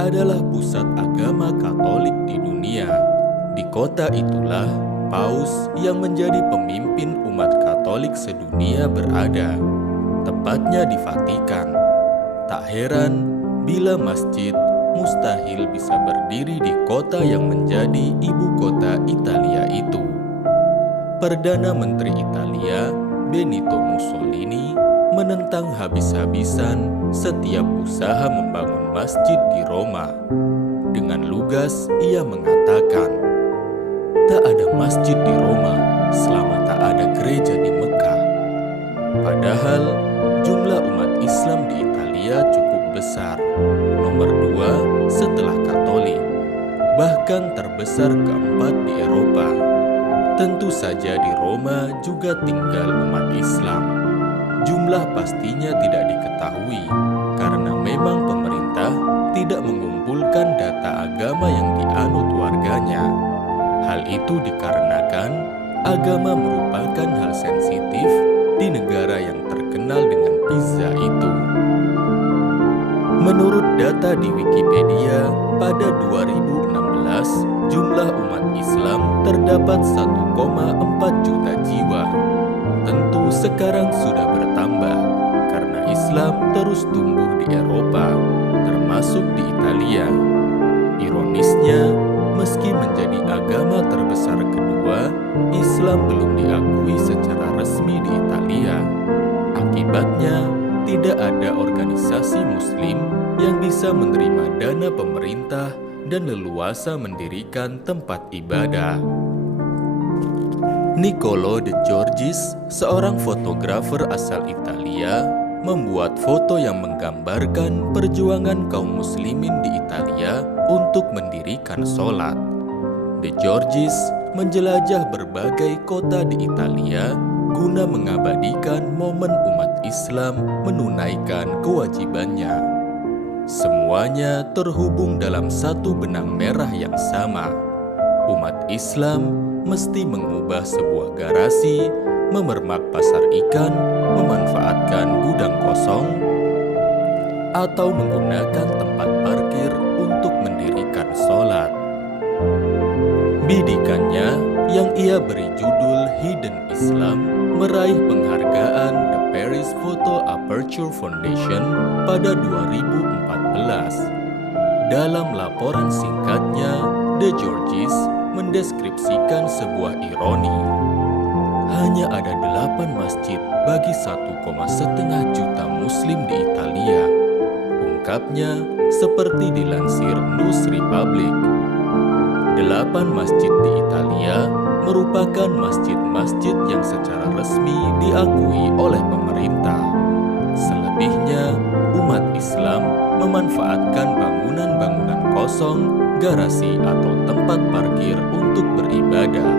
adalah pusat agama Katolik di dunia. Di kota itulah Paus yang menjadi pemimpin umat Katolik sedunia berada, tepatnya di Vatikan. Tak heran bila masjid mustahil bisa berdiri di kota yang menjadi ibu kota Italia itu. Perdana Menteri Italia, Benito Mussolini, menentang habis-habisan setiap usaha membangun masjid di Roma. Dengan lugas ia mengatakan, "Tak ada masjid di Roma selama tak ada gereja di Mekah." Padahal jumlah umat Islam di Italia cukup besar, nomor 2 setelah Katolik, bahkan terbesar keempat di Eropa. Tentu saja di Roma juga tinggal umat Islam. Jumlah pastinya tidak diketahui karena memang pemerintah tidak mengumpulkan data agama yang dianut warganya. Hal itu dikarenakan agama merupakan hal sensitif di negara yang terkenal dengan pizza itu. Menurut data di Wikipedia, pada 2016 jumlah umat Islam terdapat 1,4 juta jiwa. Tentu sekarang sudah bertambah karena Islam terus tumbuh di Eropa, termasuk di Italia. Ironisnya, meski menjadi agama terbesar kedua, Islam belum diakui secara resmi di Italia. Akibatnya, tidak ada organisasi Muslim yang bisa menerima dana pemerintah dan leluasa mendirikan tempat ibadah. Niccolò De Giorgis, seorang fotografer asal Italia, membuat foto yang menggambarkan perjuangan kaum muslimin di Italia untuk mendirikan sholat. De Giorgis menjelajah berbagai kota di Italia guna mengabadikan momen umat Islam menunaikan kewajibannya. Semuanya terhubung dalam satu benang merah yang sama. Umat Islam mesti mengubah sebuah garasi, memermak pasar ikan, memanfaatkan gudang kosong, atau menggunakan tempat parkir untuk mendirikan sholat. Bidikannya yang ia beri judul Hidden Islam meraih penghargaan The Paris Photo Aperture Foundation pada 2014. Dalam laporan singkatnya, De Giorgis mendeskripsikan sebuah ironi. Hanya ada 8 masjid bagi 1,5 juta muslim di Italia. Ungkapnya seperti dilansir News Republic. 8 masjid di Italia merupakan masjid-masjid yang secara resmi diakui oleh pemerintah. Selebihnya, umat Islam memanfaatkan bangunan-bangunan kosong, garasi atau tempat parkir untuk beribadah.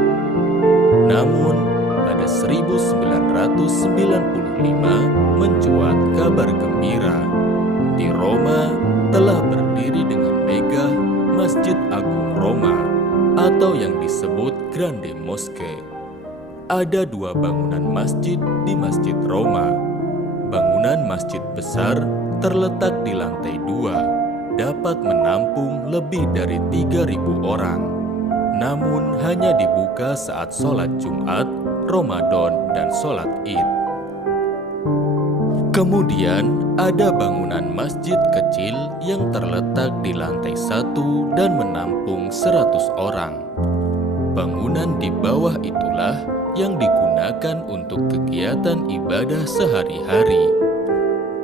Namun, pada 1995 mencuat kabar gembira. Di Roma telah berdiri dengan megah Masjid Agung Roma atau yang disebut Grande Mosque. Ada 2 bangunan masjid di Masjid Roma. Bangunan masjid besar terletak di lantai 2, dapat menampung lebih dari 3.000 orang. Namun hanya dibuka saat sholat Jumat, Ramadan, dan sholat Id. Kemudian ada bangunan masjid kecil yang terletak di lantai 1 dan menampung 100 orang. Bangunan di bawah itulah yang digunakan untuk kegiatan ibadah sehari-hari.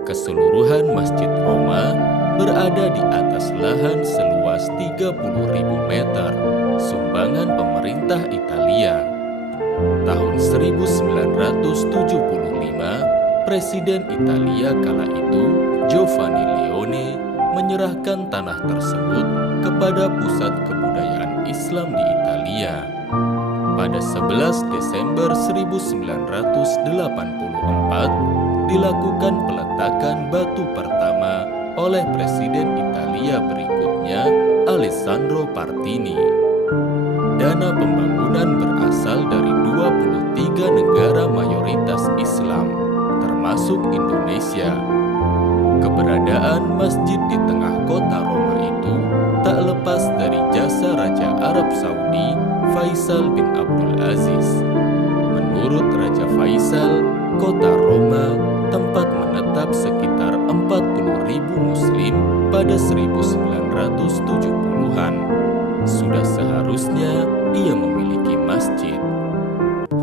Keseluruhan Masjid Roma berada di atas lahan seluas 30.000 meter, sumbangan pemerintah Italia. Tahun 1975, Presiden Italia kala itu, Giovanni Leone, menyerahkan tanah tersebut kepada Pusat Kebudayaan Islam di Italia. Pada 11 Desember 1984, dilakukan peletakan batu pertama oleh Presiden Italia berikutnya, Alessandro Partini. Dana pembangunan berasal dari 23 negara mayoritas Islam, termasuk Indonesia. Keberadaan masjid di tengah kota Roma itu terlepas dari jasa Raja Arab Saudi Faisal bin Abdul Aziz. Menurut Raja Faisal, kota Roma, tempat menetap sekitar 40.000 Muslim pada 1970-an, sudah seharusnya ia memiliki masjid.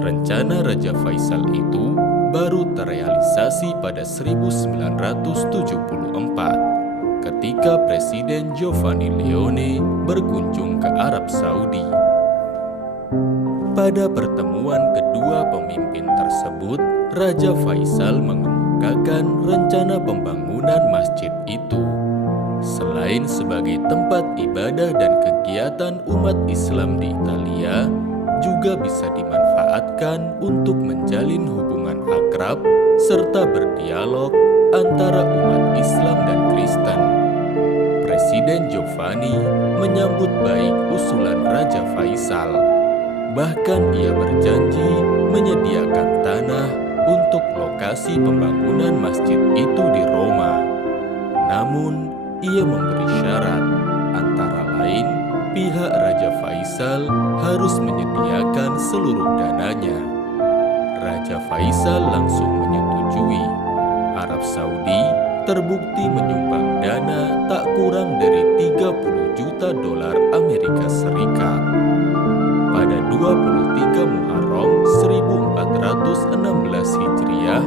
Rencana Raja Faisal itu baru terrealisasi pada 1974 ketika Presiden Giovanni Leone berkunjung ke Arab Saudi. Pada pertemuan kedua pemimpin tersebut, Raja Faisal mengemukakan rencana pembangunan masjid itu. Selain sebagai tempat ibadah dan kegiatan umat Islam di Italia, juga bisa dimanfaatkan untuk menjalin hubungan akrab serta berdialog antara umat Islam dan Kristen. Presiden Giovanni menyambut baik usulan Raja Faisal. Bahkan ia berjanji menyediakan tanah untuk lokasi pembangunan masjid itu di Roma. Namun, ia memberi syarat, antara lain pihak Raja Faisal harus menyediakan seluruh dananya. Raja Faisal langsung menyetujui. Arab Saudi terbukti menyumbang dana tak kurang dari 30 juta dolar Amerika Serikat. Pada 23 Muharram 1416 Hijriah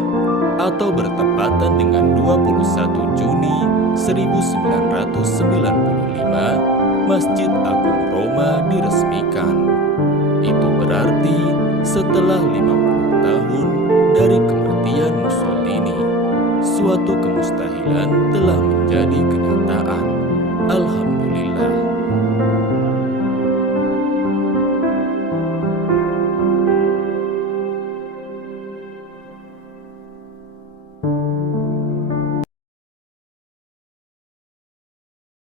atau bertepatan dengan 21 Juni 1995, Masjid Agung Roma diresmikan. Itu berarti setelah 50 tahun dari kematian Mussolini, suatu kemustahilan telah menjadi kenyataan.